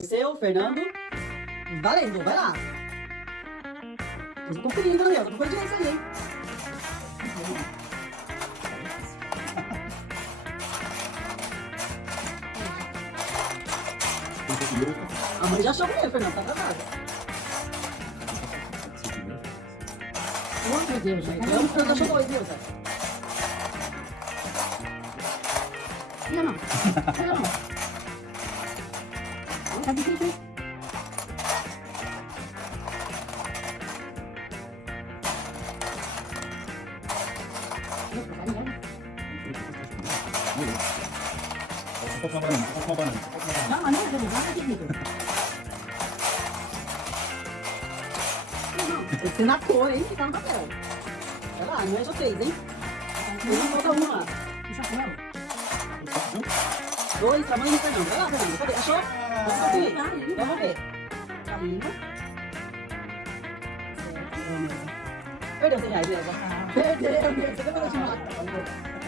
Seu Fernando valendo, vai lá. Eu tô confundindo, Daniel, tô confundindo isso aí, hein? A mãe já achou mesmo, Fernando, tá travado. Oh, meu Deus, gente. Eu já achou dois, viu, Zé? Não. Tá difícil. Não, mas não, não tá difícil. Tem que ser na cor, hein? Que tá no papel. Vai lá, não é só três, hein? Falta uma lá. Dois tamanhos, Fernando. Vai lá, Fernando. Cadê? Achou? Vamos ver. Caminho. Perdeu 100 reais, Eva. Perdeu, meu. Você vai deixar